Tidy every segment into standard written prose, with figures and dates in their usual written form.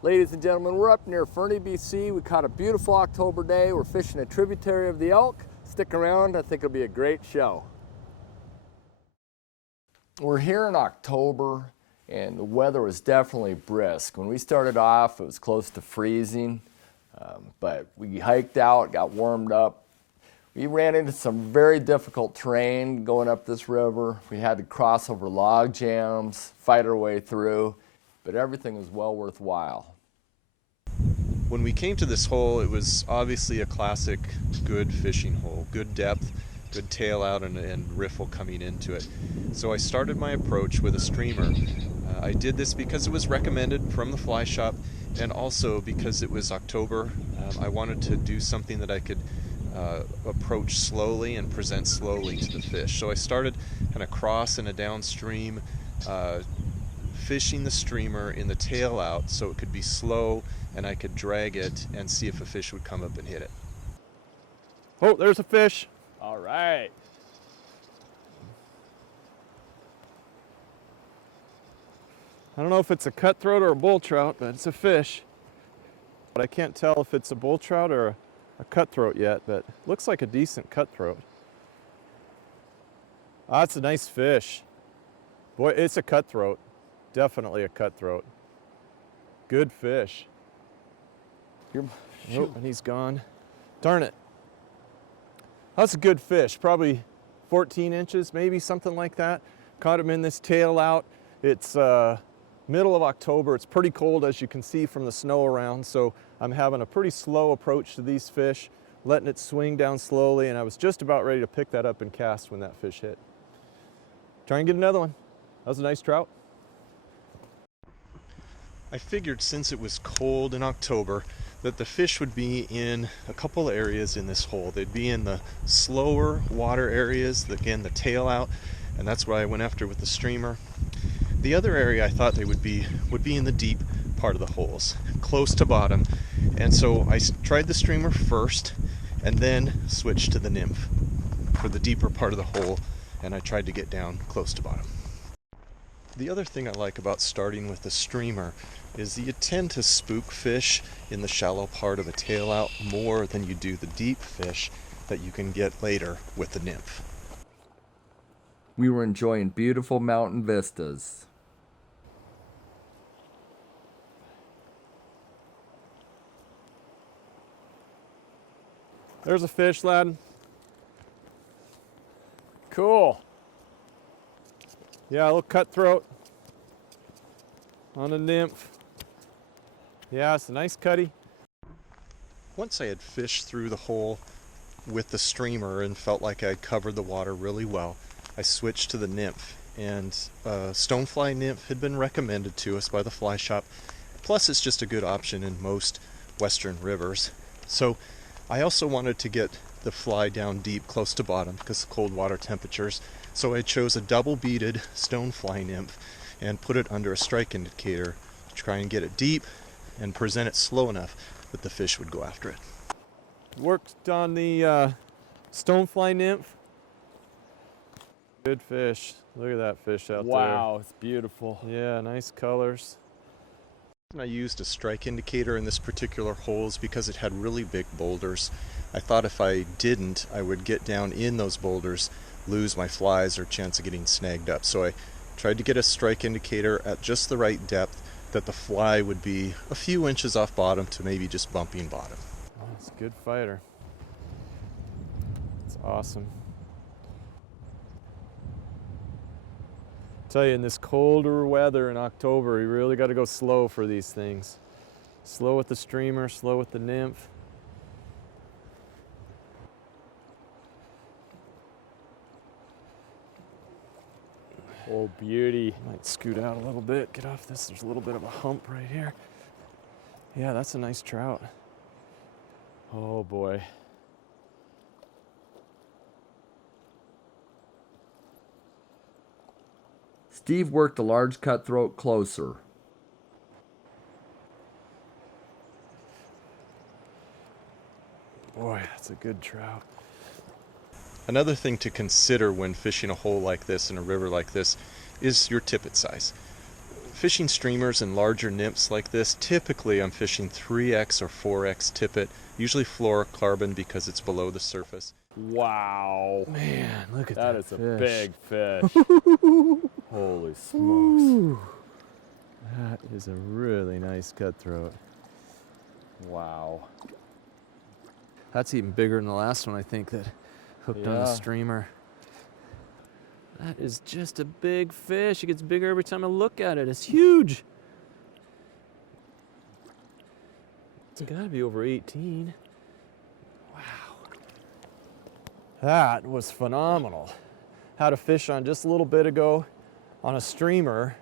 Ladies and gentlemen, we're up near Fernie, BC. We caught a beautiful October day. We're fishing a tributary of the Elk. Stick around, I think it'll be a great show. We're here in October and the weather was definitely brisk. When we started off, it was close to freezing, but we hiked out, got warmed up. We ran into some very difficult terrain going up this river. We had to cross over log jams, fight our way through, but everything was well worthwhile. When we came to this hole, it was obviously a classic good fishing hole, good depth, good tail out and riffle coming into it. So I started my approach with a streamer. I did this because it was recommended from the fly shop and also because it was October. I wanted to do something that I could approach slowly and present slowly to the fish. So I started kind of cross and a downstream, fishing the streamer in the tail out so it could be slow and I could drag it and see if a fish would come up and hit it. Oh, there's a fish. All right. I don't know if it's a cutthroat or a bull trout, but it's a fish. But I can't tell if it's a bull trout or a cutthroat yet, but looks like a decent cutthroat. Ah, it's a nice fish. Boy, it's a cutthroat. Definitely a cutthroat. Good fish. Oh, and he's gone. Darn it. That's a good fish, probably 14 inches, maybe something like that. Caught him in this tail out. It's middle of October. It's pretty cold, as you can see from the snow around, so I'm having a pretty slow approach to these fish, letting it swing down slowly, and I was just about ready to pick that up and cast when that fish hit. Try and get another one. That was a nice trout. I figured since it was cold in October that the fish would be in a couple areas in this hole. They'd be in the slower water areas, again the tail out, and that's what I went after with the streamer. The other area I thought they would be in the deep part of the holes, close to bottom, and so I tried the streamer first and then switched to the nymph for the deeper part of the hole, and I tried to get down close to bottom. The other thing I like about starting with the streamer is that you tend to spook fish in the shallow part of a tail out more than you do the deep fish that you can get later with the nymph. We were enjoying beautiful mountain vistas. There's a fish, Ladin. Cool. Yeah, a little cutthroat on a nymph. Yeah, it's a nice cutty. Once I had fished through the hole with the streamer and felt like I covered the water really well, I switched to the nymph. And stonefly nymph had been recommended to us by the fly shop. Plus, it's just a good option in most western rivers. So I also wanted to get the fly down deep close to bottom because of cold water temperatures. So I chose a double beaded stonefly nymph and put it under a strike indicator to try and get it deep and present it slow enough that the fish would go after it. Worked on the stonefly nymph. Good fish. Look at that fish out there. Wow, it's beautiful. Yeah, nice colors. I used a strike indicator in this particular hole because it had really big boulders. I thought if I didn't, I would get down in those boulders, lose my flies or chance of getting snagged up. So I tried to get a strike indicator at just the right depth that the fly would be a few inches off bottom to maybe just bumping bottom. Oh, it's a good fighter. It's awesome. Tell you, in this colder weather in October, you really got to go slow for these things. Slow with the streamer, slow with the nymph. Oh, beauty. Might scoot out a little bit, get off this. There's a little bit of a hump right here. Yeah, that's a nice trout. Oh boy. Steve worked a large cutthroat closer. Boy, that's a good trout. Another thing to consider when fishing a hole like this in a river like this is your tippet size. fishing streamers and larger nymphs like this, typically I'm fishing 3x or 4x tippet, usually fluorocarbon because it's below the surface. Wow. Man, look at that. That is a fish. big fish. Holy smokes. Ooh. That is a really nice cutthroat. Wow. That's even bigger than the last one, I think, that hooked on the Yeah. streamer. That is just a big fish. It gets bigger every time I look at it. It's huge. It's got to be over 18. Wow. That was phenomenal. Had a fish on just a little bit ago on a streamer.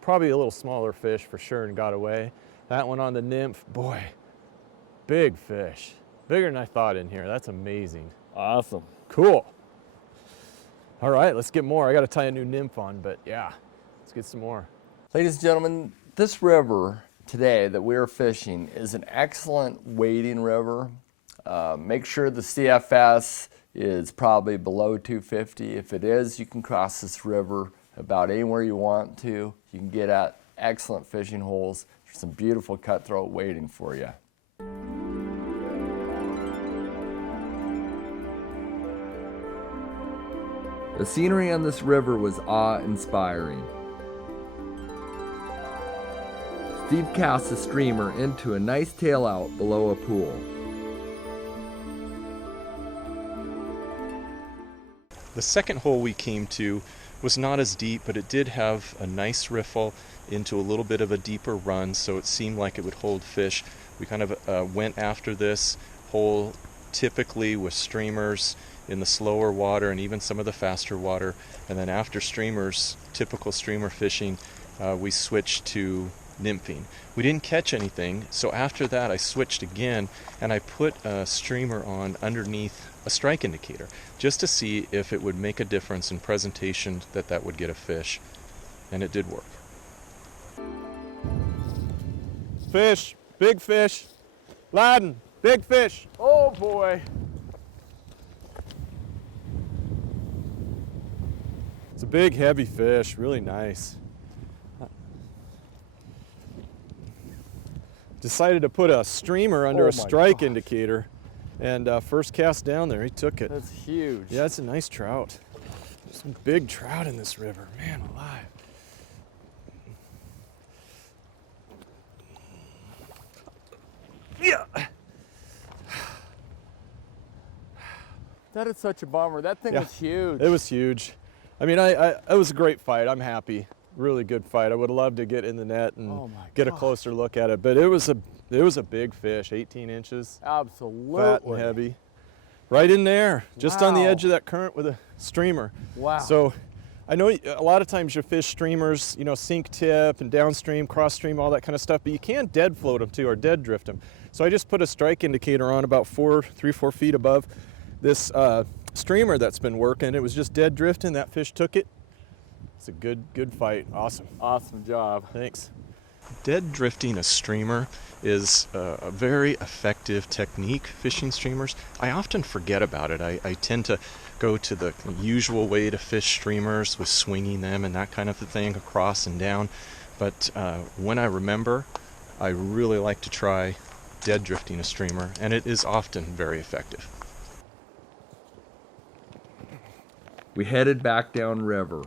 Probably a little smaller fish for sure, and got away. That one on the nymph. Boy, big fish. Bigger than I thought in here. That's amazing. Awesome. Cool. All right, let's get more. I got to tie a new nymph on, but yeah, let's get some more. Ladies and gentlemen, this river today that we are fishing is an excellent wading river. Make sure the CFS is probably below 250. If it is, you can cross this river about anywhere you want to. You can get at excellent fishing holes. There's some beautiful cutthroat waiting for you. The scenery on this river was awe-inspiring. Steve cast the streamer into a nice tail out below a pool. The second hole we came to was not as deep, but it did have a nice riffle into a little bit of a deeper run, so it seemed like it would hold fish. We kind of went after this hole typically with streamers in the slower water and even some of the faster water, and then after streamers, typical streamer fishing, we switched to nymphing. We didn't catch anything, so after that I switched again and I put a streamer on underneath a strike indicator just to see if it would make a difference in presentation, that would get a fish, and it did work. Fish, big fish. Ladin, big fish. Oh boy. It's a big, heavy fish, really nice. Decided to put a streamer under Oh a my strike gosh. indicator, and first cast down there, he took it. That's huge. Yeah, it's a nice trout. There's some big trout in this river, man alive. Yeah. That is such a bummer. That thing Yeah. was huge. It was huge. I mean, it was a great fight. I'm happy. Really good fight. I would have loved to get in the net and Oh my get a gosh. closer look at it, but it was a big fish, 18 inches, Absolutely. fat and heavy. Right in there, just on the Wow. edge of that current with a streamer. Wow. So I know a lot of times you fish streamers, you know, sink tip and downstream, cross stream, all that kind of stuff, but you can dead float them too, or dead drift them. So I just put a strike indicator on about 3-4 feet above this streamer that's been working. It was just dead drifting. That fish took it. It's a good fight. Awesome. Awesome job. Thanks. Dead drifting a streamer is a very effective technique fishing streamers. I often forget about it. I tend to go to the usual way to fish streamers with swinging them and that kind of thing across and down. But when I remember, I really like to try dead drifting a streamer, and it is often very effective. We headed back down river.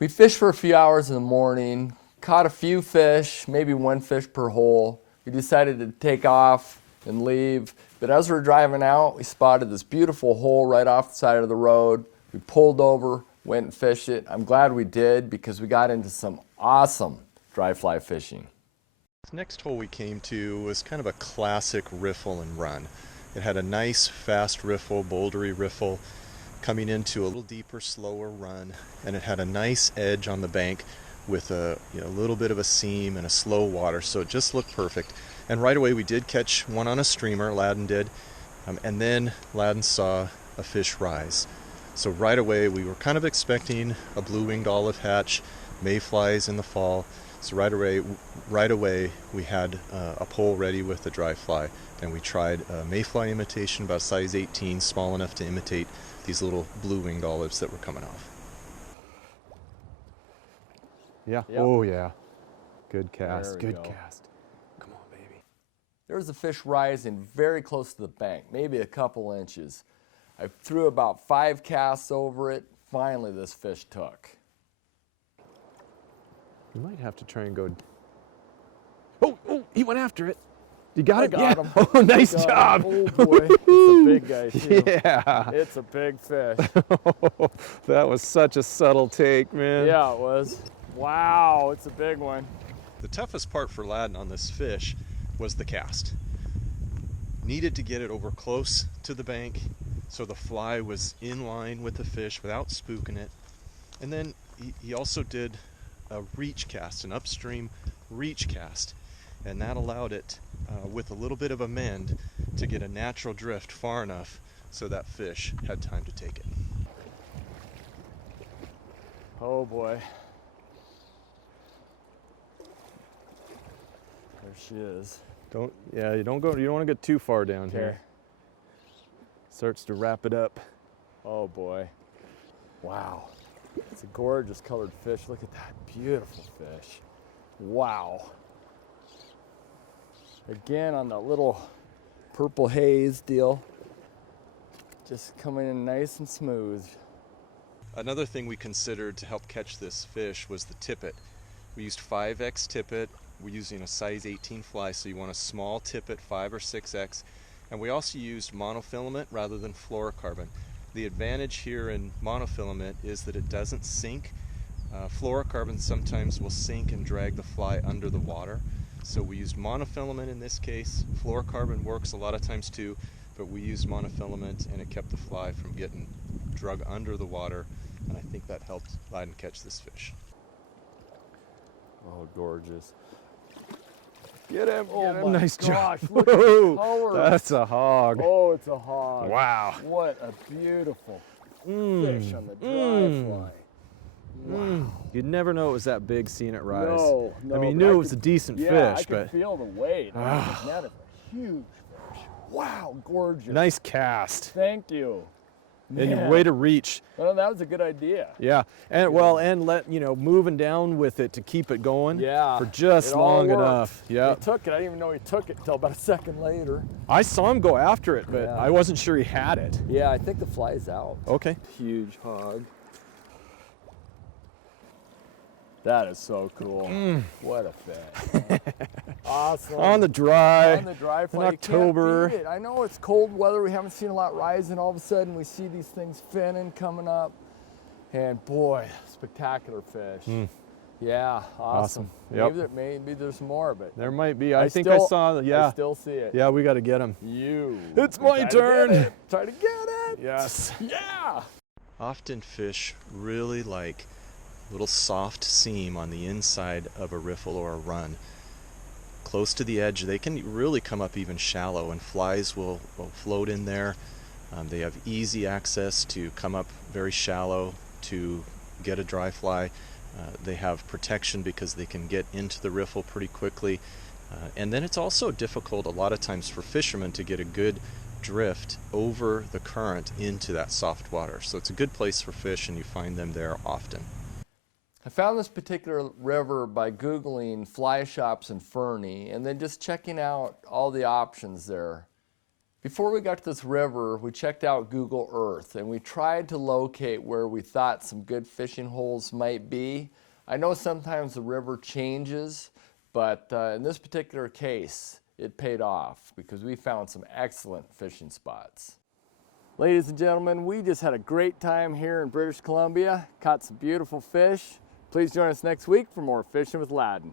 We fished for a few hours in the morning, caught a few fish, maybe one fish per hole. We decided to take off and leave, but as we were driving out, we spotted this beautiful hole right off the side of the road. We pulled over, went and fished it. I'm glad we did because we got into some awesome dry fly fishing. The next hole we came to was kind of a classic riffle and run. It had a nice fast riffle, bouldery riffle, coming into a little deeper, slower run, and it had a nice edge on the bank with a little bit of a seam and a slow water, so it just looked perfect. And right away we did catch one on a streamer, Ladin did, and then Ladin saw a fish rise. So right away we were kind of expecting a blue-winged olive hatch, mayflies in the fall. So right away we had a pole ready with a dry fly, and we tried a mayfly imitation about size 18, small enough to imitate these little blue-winged olives that were coming off. Yeah. Yep. Oh, yeah. Good There cast. we Good go. cast. Come on, baby. There's a fish rising very close to the bank, maybe a couple inches. I threw about 5 casts over it. Finally, this fish took. You might have to try and go. Oh, he went after it. You got it? got Yeah. him. Oh, nice Got job. him. Oh boy, it's a big guy too. Yeah. It's a big fish. That was such a subtle take, man. Yeah, it was. Wow, it's a big one. The toughest part for Ladin on this fish was the cast. Needed to get it over close to the bank so the fly was in line with the fish without spooking it. And then he also did a reach cast, an upstream reach cast, and that allowed it with a little bit of a mend to get a natural drift far enough so that fish had time to take it. Oh boy. There she is. You don't want to get too far down Okay. here. Starts to wrap it up. Oh boy. Wow. It's a gorgeous colored fish. Look at that beautiful fish. Wow. Again on the little purple haze deal. Just coming in nice and smooth. Another thing we considered to help catch this fish was the tippet. We used 5X tippet. We're using a size 18 fly, so you want a small tippet, 5 or 6X. And we also used monofilament rather than fluorocarbon. The advantage here in monofilament is that it doesn't sink. Fluorocarbon sometimes will sink and drag the fly under the water. So we used monofilament in this case. Fluorocarbon works a lot of times too, but we used monofilament and it kept the fly from getting drug under the water, and I think that helped Ladin catch this fish. Oh, gorgeous. Get him. Oh Get him. my Nice gosh, job. look at the Whoa, color. that's a hog. Oh, it's a hog. Wow. What a beautiful fish on the dry fly. Wow. You'd never know it was that big seeing it rise. No, I mean, you but knew I it was could- a decent yeah, fish, I could but feel the weight. That is a huge fish. Wow, gorgeous. nice cast. Thank you. And Man. way to reach. Well, that was a good idea. Yeah, and moving down with it to keep it going. Yeah. For just it all long worked. enough. Yeah. He took it. I didn't even know he took it until about a second later. I saw him go after it, but Yeah. I wasn't sure he had it. Yeah, I think the fly's out. Okay. Huge hog. That is so cool. What a fish. Awesome. On the dry. On the dry fly. in You can't October. beat it. I know it's cold weather. We haven't seen a lot rising. All of a sudden, we see these things finning coming up. And boy, spectacular fish. Yeah, awesome. Yep. Maybe there's more, but There might be. I think I saw. I Yeah. still see it. Yeah, we got to get him. It's my turn. Try to get it. Yes. Yeah. Often fish really like little soft seam on the inside of a riffle or a run. Close to the edge, they can really come up even shallow, and flies will float in there. They have easy access to come up very shallow to get a dry fly. They have protection because they can get into the riffle pretty quickly. And then it's also difficult a lot of times for fishermen to get a good drift over the current into that soft water. So it's a good place for fish, and you find them there often. I found this particular river by Googling fly shops in Fernie and then just checking out all the options there. Before we got to this river, we checked out Google Earth and we tried to locate where we thought some good fishing holes might be. I know sometimes the river changes, but in this particular case, it paid off because we found some excellent fishing spots. Ladies and gentlemen, we just had a great time here in British Columbia, caught some beautiful fish. Please join us next week for more Fishing with Ladin.